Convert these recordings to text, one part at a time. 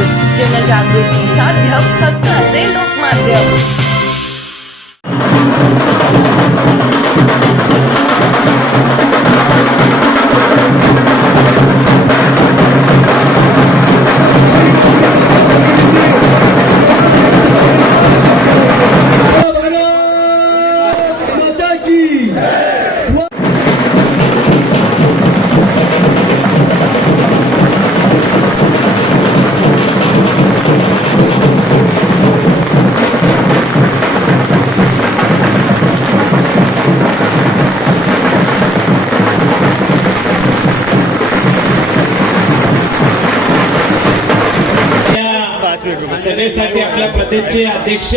News, जनजागृती साध्यम, हक्काचे लोकमाध्यम। सभेसाठी आपल्या प्रदेशचे अध्यक्ष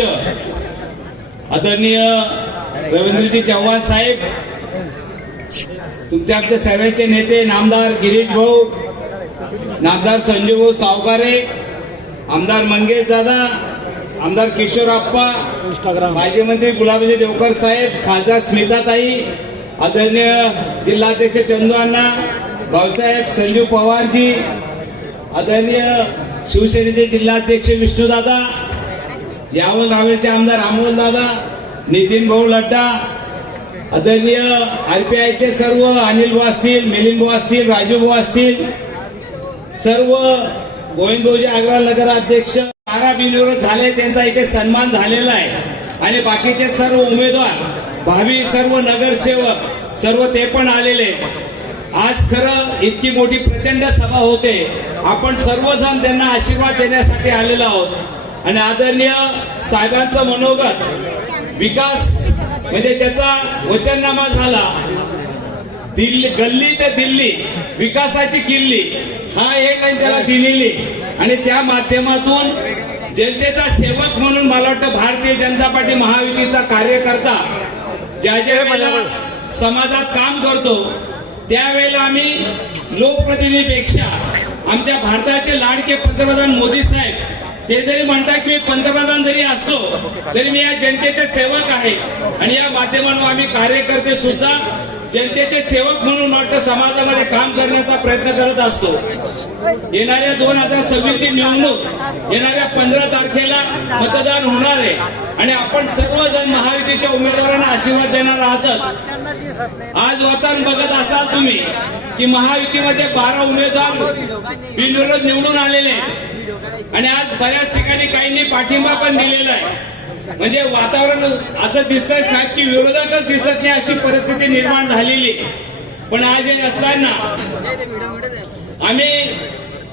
आदरणीय रवींद्रजी चव्हाण साहेब, तुमच्या आमच्या सर्वांचे नेते नामदार गिरीश भाऊ, नामदार संजू भाऊ सावकारे, आमदार मंगेश दादा, आमदार किशोरप्पा, माजी मंत्री गुलाबजी देवकर साहेब, खासदार स्मिताताई, आदरणीय जिल्हाध्यक्ष चंदू अण्णा, भाऊसाहेब संजू पवारजी, आदरणीय शिवसेनेचे जिल्हाध्यक्ष विष्णुदादा, यावल रावेरचे आमदार अमोल दादा, नितीन भाऊ लड्डा, आदरणीय आरपीआयचे सर्व अनिल भाऊ असतील, मिलिंद भाऊ असतील, राजू भाऊ असतील, सर्व गोविंद भाऊजी अग्रवाल नगर अध्यक्ष 12 बिनविरोध झाले, त्यांचा इथे सन्मान झालेला आहे आणि बाकीचे सर्व उमेदवार, भावी सर्व नगरसेवक सर्व ते पण आलेले। आज खरं इतकी मोठी प्रचंड सभा होते, आपण सर्वजण त्यांना आशीर्वाद देण्यासाठी आलेलो आहोत आणि आदरणीय साहेबांचं मनोगत विकास म्हणजे त्याचा वचननामा झाला, दिल्ली गल्ली ते दिल्ली विकासाची किल्ली, हा एक त्याला दिलेली आणि त्या माध्यमातून जनतेचा सेवक म्हणून मला वाटतं भारतीय जनता पार्टी महायुतीचा कार्यकर्ता ज्या वेळेला समाजात काम करतो त्यावेळेला आम्ही लोकप्रतिनिधीपेक्षा आमच्या भारताचे लाडके पंतप्रधान मोदी साहेब ते जरी म्हणतात की मी पंतप्रधान जरी असलो तरी मी या जनतेचे सेवक आहे आणि या माध्यमातून आम्ही कार्यकर्ते सुद्धा जनतेचे सेवक म्हणून वाटतं समाजामध्ये काम करण्याचा प्रयत्न करत असतो। येणाऱ्या 2026 ची निवडणूक येणाऱ्या 15 तारखेला मतदान होणार आहे आणि आपण सर्वजण महायुतीच्या उमेदवारांना आशीर्वाद देणार आहातच। आज वातावरण बघत असाल तुम्ही की महायुतीमध्ये 12 उमेदवार बिनविरोध निवडून आलेले आणि आज बऱ्याच ठिकाणी काहींनी पाठिंबा पण दिलेला आहे, म्हणजे वातावरण असं दिसतंय साहेब की विरोधातच दिसत नाही अशी परिस्थिती निर्माण झालेली। पण आज हे असताना आम्ही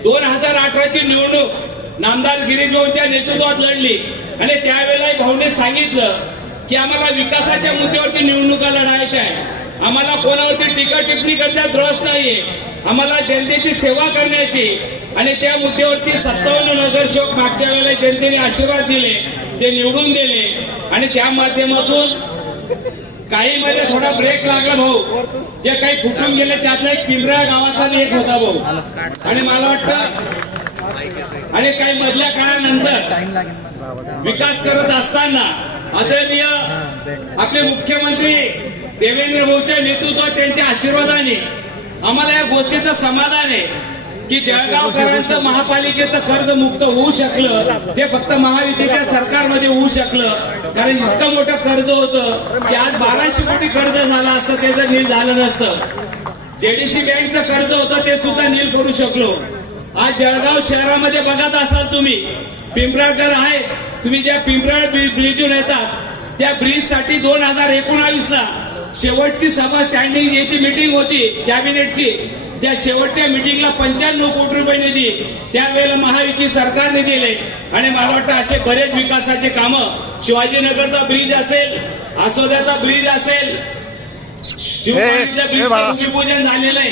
2018 ची निवडणूक नामदार गिरीश भाऊंच्या नेतृत्वात लढली आणि त्यावेळेला भाऊने सांगितलं की आम्हाला विकासाच्या मुद्द्यावरती निवडणुका लढायच्या आहे, आम्हाला कोणावरती टीका टिप्पणी करण्यात रस नाहीये, आम्हाला जनतेची सेवा करण्याची आणि त्या मुद्द्यावरती 57 नगरसेवक मागच्या वेळेला जनतेने आशीर्वाद दिले, ते निवडून दिले आणि त्या माध्यमातून काही मध्ये थोडा ब्रेक लागला भाऊ, जे काही फुटून गेले त्यातला एक पिंपरा गावाचा एक होता भाऊ आणि मला वाटतं आणि काही मधल्या काळानंतर विकास करत असताना आदरणीय आपले मुख्यमंत्री देवेंद्र भाऊच्या नेतृत्वात त्यांच्या आशीर्वादाने आम्हाला या गोष्टीचं समाधान आहे की जळगावकरांचं महापालिकेचं कर्ज मुक्त होऊ शकलं ते फक्त महायुतीच्या सरकारमध्ये होऊ शकलं, कारण इतकं मोठं कर्ज होतं की आज 1200 कोटी कर्ज झालं असतं ते जर नील झालं नसतं। जेडीसी बँकचं कर्ज होतं ते सुद्धा नील करू शकलो। आज जळगाव शहरामध्ये बघत असाल तुम्ही पिंपराळकर आहे, तुम्ही ज्या पिंपराळ ब्रिजून येतात त्या ब्रिज साठी 2019 ला शेवटची सभा स्टँडिंग याची मीटिंग होती कॅबिनेटची, त्या शेवटच्या मीटिंगला 95 कोटी रुपये निधी त्यावेळेला महायुती सरकारने दिले आणि मला वाटतं असे बरेच विकासाचे कामं, शिवाजीनगरचा ब्रिज असेल, आसोद्याचा ब्रिज असेल, शिवपाणीच्या ब्रिजचं भूमिपूजन झालेलं आहे,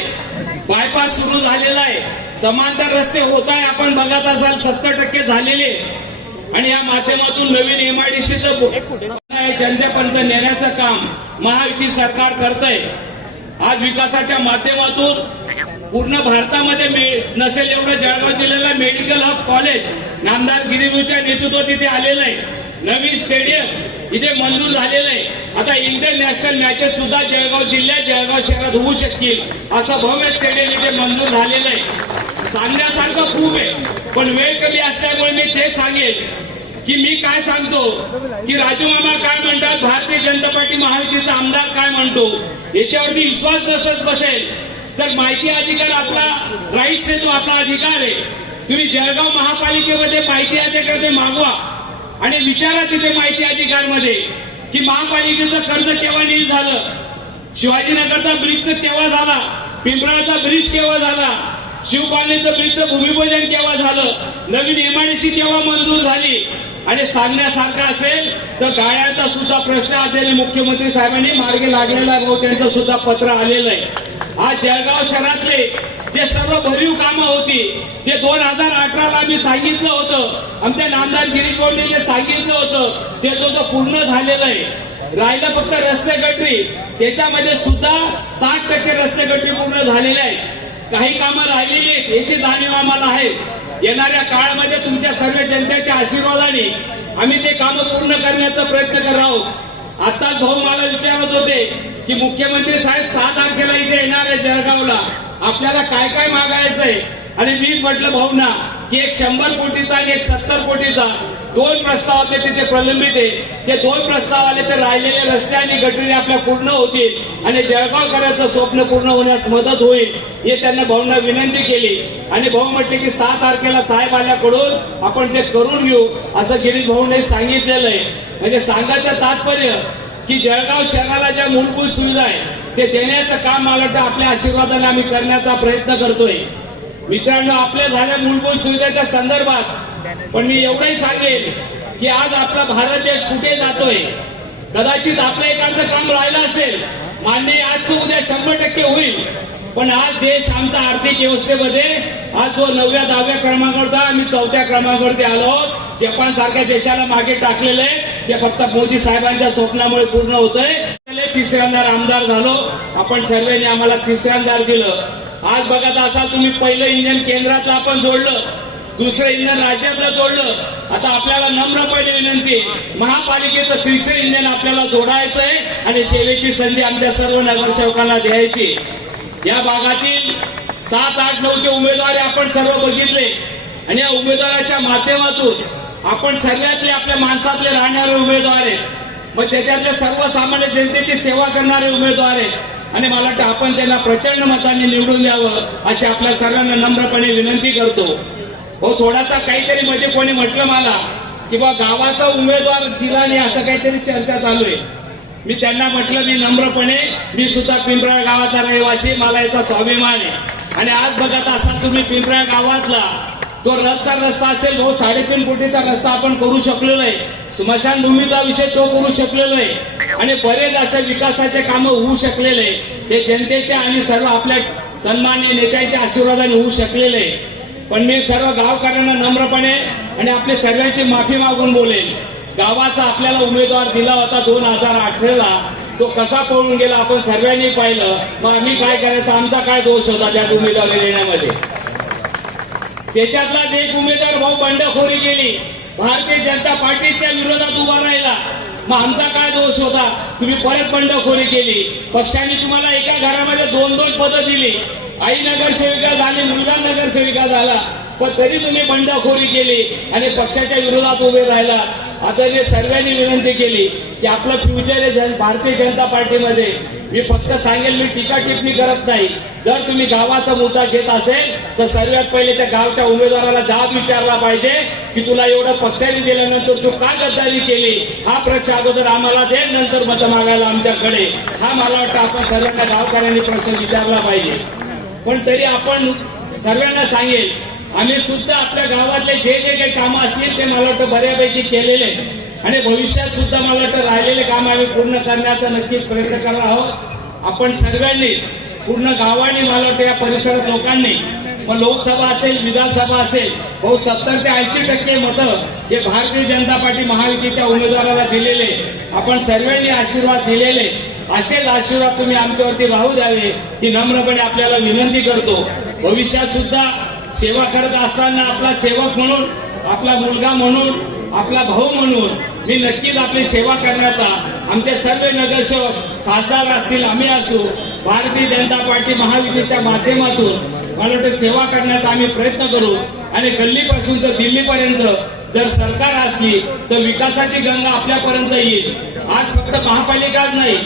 बायपास सुरू झालेला आहे, समांतर रस्ते होत आहे आपण बघत असाल 70% झालेले आणि या माध्यमातून नवीन एमआयडीसीचं जनतेपर्यंत नेण्याचं काम महायुती सरकार करतंय। आज विकासाच्या माध्यमातून पूर्ण भारतामध्ये नसेल एवढं जळगाव जिल्ह्याला मेडिकल हब कॉलेज नामदार गिरीभाऊच्या नेतृत्वात इथे आलेलं आहे, नवीन स्टेडियम इथे मंजूर झालेलं आहे, आता इंटरनॅशनल मॅचेस सुद्धा जळगाव जिल्ह्यात जळगाव शहरात होऊ शकतील असं भव्य स्टेडियम इथे मंजूर झालेलं आहे। सांगण्यासारखं खूप आहे, पण वेळ कमी असल्यामुळे मी ते सांगेल की मी काय सांगतो की राजू मामा काय म्हणतात, भारतीय जनता पार्टी महायुतीचा आमदार काय म्हणतो, याच्यावरती विश्वास नसत बसेल तर माहिती अधिकार आपला राईट्स आहे, तो आपला अधिकार आहे. तुम्ही जळगाव महापालिकेमध्ये माहिती अधिकार मागवा आणि विचारा तिथे माहिती अधिकारमध्ये की महापालिकेचं कर्ज केव्हा नील झालं, शिवाजीनगरचा ब्रिजचं केव्हा झाला, पिंपळाचा ब्रिज केव्हा झाला, शिवपालनेचं ब्रिजचं भूमिपूजन केव्हा झालं, नवीन एमआयडीसी केव्हा मंजूर झाली. आणि सांगण्यासारखं असेल तर गाळ्याचा सुद्धा प्रश्न आदरणीय मुख्यमंत्री साहेबांनी मार्गी लागलेला आहे, त्यांचं सुद्धा पत्र आलेलं आहे. आज जळगाव शहरातले जे सर्व भरीव कामं होती, जे 2018ला आम्ही सांगितलं होतं, आमच्या नामदार गिरीश भाऊंनी जे सांगितलं होतं ते जो पूर्ण झालेलं आहे. राहिलं फक्त रस्ते गटरी, त्याच्यामध्ये सुद्धा 60% रस्ते गटरी पूर्ण झालेले आहेत. काही कामं राहिलेली आहेत याची जाणीव आम्हाला आहे. येणाऱ्या काळामध्ये तुमच्या सर्व जनतेच्या आशीर्वादाने आम्ही ते कामं पूर्ण करण्याचा प्रयत्न करत आहोत. आताच भाऊ मला विचारत होते की मुख्यमंत्री साहेब 6 तारखेला इथे येणार आहे जळगावला, आपल्याला काय काय मागायचंय. आणि मी म्हटलं भाऊंना की एक 100 कोटीचा आणि एक 70 कोटीचा 2 प्रस्ताव आपले तिथे प्रलंबित आहे. ते 2 प्रस्ताव आले तर राहिलेले रस्ते आणि गटरी आपल्या पूर्ण होतील आणि जळगावकरांचं स्वप्न पूर्ण होण्यास मदत होईल, हे त्यांना भाऊंना विनंती केली. आणि भाऊ म्हटले की 6 तारखेला साहेब आल्याकडून आपण ते करून घेऊ असं गिरीश भाऊंनी सांगितलेलं आहे. म्हणजे सांगायचं तात्पर्य की जळगाव शहराला ज्या मूलभूत सुविधा आहे ते देण्याचं काम मला वाटतं आपल्या आशीर्वादाने आम्ही करण्याचा प्रयत्न करतोय. मित्रांनो, आपल्या झाल्या मूलभूत सुविधेच्या संदर्भात पण मी एवढंही सांगेल की आज आपला भारत देश कुठे जातोय. कदाचित आपलं एखादं काम राहिलं असेल, मान्य आजचं उद्या 100% होईल, पण आज देश आमचा आर्थिक व्यवस्थेमध्ये आज जो 9व्या 10व्या क्रमांकावर आम्ही 4थ्या क्रमांकावरती आलो आहोत. जपान सारख्या देशाला मागे टाकलेलं आहे, ते फक्त मोदी साहेबांच्या स्वप्नामुळे पूर्ण होतंय. 3ऱ्यांदा आमदार झालो आपण सर्वांनी, आम्हाला 3ऱ्यांदा दिलं. आज बघत असाल तुम्ही, पहिलं इंधन केंद्रातलं आपण जोडलं, दुसरं इंधन राज्यातलं जोडलं. आता आपल्याला नम्रपणे विनंती, महापालिकेचं 3रे इंधन आपल्याला जोडायचंय आणि सेवेची संधी आमच्या सर्व नगरसेवकांना द्यायची. या भागातील 7, 8, 9चे उमेदवार आपण सर्व बघितले आणि या उमेदवाराच्या माध्यमातून आपण सर्वातले आपल्या माणसातले राहणारे उमेदवार आहेत. मग त्याच्यातले सर्वसामान्य जनतेची सेवा करणारे उमेदवार आहेत आणि मला वाटतं आपण त्यांना प्रचंड मतांनी निवडून द्यावं अशी आपल्या सर्वांना नम्रपणे विनंती करतो. हो, थोडासा काहीतरी म्हणजे कोणी म्हटलं मला की बा गावाचा उमेदवार दिला नाही असं काहीतरी चर्चा चालू आहे. मी त्यांना म्हटलं मी नम्रपणे, मी सुद्धा पिंपळा गावाचा रहिवासी, मला याचा स्वाभिमान आहे. आणि आज बघत असाल तुम्ही पिंपळा गावातला तो रथचा रस्ता असेल, भाऊ 3.5 कोटीचा रस्ता आपण करू शकलेलो आहे. स्मशानभूमीचा विषय तो करू शकलेलो आहे आणि बरेच अशा विकासाचे कामं होऊ शकलेले आहे. ते जनतेच्या आणि सर्व आपल्या सन्माननीय नेत्यांच्या आशीर्वादाने होऊ शकलेले आहे. पण मी सर्व गावकऱ्यांना नम्रपणे आणि आपल्या सर्वांची माफी मागून बोलेल. गावाचा आपल्याला उमेदवार दिला होता 2018ला, तो कसा पळून गेला आपण सर्वांनी पाहिलं. मग आम्ही काय करायचं, आमचा काय दोष होता त्या उमेदवारी देण्यामध्ये. त्याच्यातलाच एक उमेदवार भाऊ बंडखोरी केली, भारतीय जनता पार्टीच्या विरोधात उभा राहिला. मग आमचा काय दोष होता, तुम्ही परत बंडखोरी केली. पक्षाने तुम्हाला एका घरामध्ये 2-2 पदं दिली, आई नगरसेविका झाली, मुलगा नगरसेविका झाला, पण तरी तुम्ही बंडखोरी केली आणि पक्षाच्या विरोधात उभे राहिला. आता मी सर्वांनी विनंती केली की आपलं फ्युचर आहे भारतीय जनता पार्टीमध्ये. मी फक्त सांगेल, मी टीका टिप्पणी करत नाही. जर तुम्ही गावाचा मुद्दा घेत असेल तर सर्वात पहिले त्या गावच्या उमेदवाराला जाब विचारला पाहिजे की तुला एवढं पक्षाने दिल्यानंतर तू का गद्दारी केली. हा प्रश्न अगोदर आम्हाला दे, नंतर मत मागायला आमच्याकडे. हा मला वाटतं आपण सर्वांना गावकऱ्यांनी प्रश्न विचारला पाहिजे. पण तरी आपण सर्वांना सांगेल, आम्ही सुद्धा आपल्या गावातले जे जे काही कामं असतील ते मला वाटतं बऱ्यापैकी केलेले आहेत आणि भविष्यात सुद्धा मला वाटतं राहिलेले काम आम्ही पूर्ण करण्याचा नक्कीच प्रयत्न करणार आहोत. आपण सर्वांनी पूर्ण गावाने मला वाटतं या परिसरात लोकांनी, मग लोकसभा असेल विधानसभा असेल, भाऊ 70 ते 80% मतं हे भारतीय जनता पार्टी महायुतीच्या उमेदवाराला दिलेले. आपण सर्वांनी आशीर्वाद दिलेले, असेच आशीर्वाद तुम्ही आमच्यावरती राहू द्यावे ही नम्रपणे आपल्याला विनंती करतो. भविष्यात सुद्धा सेवा करत असताना आपला सेवक म्हणून, आपला मुलगा म्हणून, आपला भाऊ म्हणून मी नक्कीच आपली सेवा करण्याचा, आमचे सर्व नगरसेवक खासदार असतील, आम्ही असू, भारतीय जनता पार्टी महायुतीच्या माध्यमातून मला वाटतं सेवा करण्याचा आम्ही प्रयत्न करू आणि गल्लीपासून तर दिल्लीपर्यंत जर सरकार असली तर विकासाची गंगा आपल्यापर्यंत येईल. आज फक्त महापालिकाच नाही,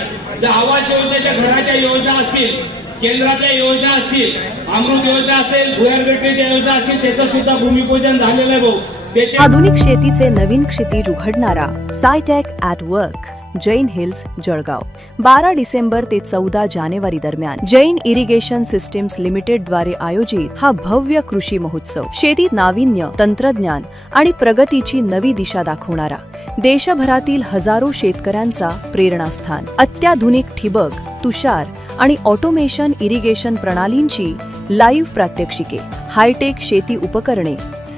जर आवास योजनेच्या घराच्या योजना असतील, केंद्राच्या योजना असतील, अमृत योजना असेल, भुयार गटरीच्या योजना असतील, त्याचं सुद्धा भूमिपूजन झालेलं आहे भाऊ. त्याचे आधुनिक शेतीचे नवीन क्षितिज उघडणारा scitech at work, Jain hills, Jalgaon. 12 December ते 14 जानेवारी दरम्यान जैन इरिगेशन सिस्टीम्स लिमिटेड द्वारे आयोजित हा भव्य कृषी महोत्सव शेतीत नाविन्य, तंत्रज्ञान आणि प्रगतीची नवी दिशा दाखवणारा, देशभरातील हजारो शेतकऱ्यांचा प्रेरणास्थान. अत्याधुनिक ठिबक, तुषार आणि ऑटोमेशन इरिगेशन प्रणालींची लाईव्ह प्रात्यक्षिके, हायटेक शेती उपकरणे,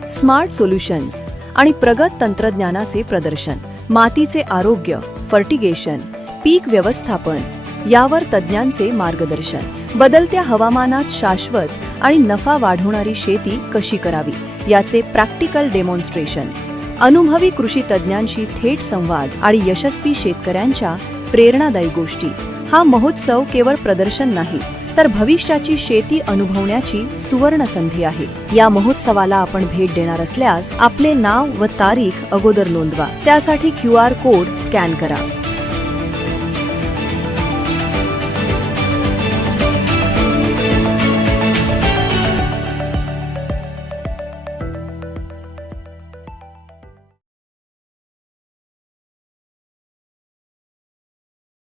स्मार्ट सोल्युशन्स आणि प्रगत तंत्रज्ञानाचे प्रदर्शन, मातीचे आरोग्य, फर्टिगेशन, पीक व्यवस्थापन यावर तज्ज्ञांचे मार्गदर्शन, बदलत्या हवामानात शाश्वत आणि नफा वाढवणारी शेती कशी करावी याचे प्रॅक्टिकल डेमॉन्स्ट्रेशन्स, अनुभवी कृषी तज्ज्ञांशी थेट संवाद आणि यशस्वी शेतकऱ्यांच्या प्रेरणादायी गोष्टी. हा महोत्सव केवळ प्रदर्शन नाही तर भविष्याची शेती अनुभवण्याची सुवर्ण संधी आहे. या महोत्सवाला आपण भेट देणार असल्यास आपले नाव व तारीख अगोदर नोंदवा. त्यासाठी QR कोड स्कॅन करा.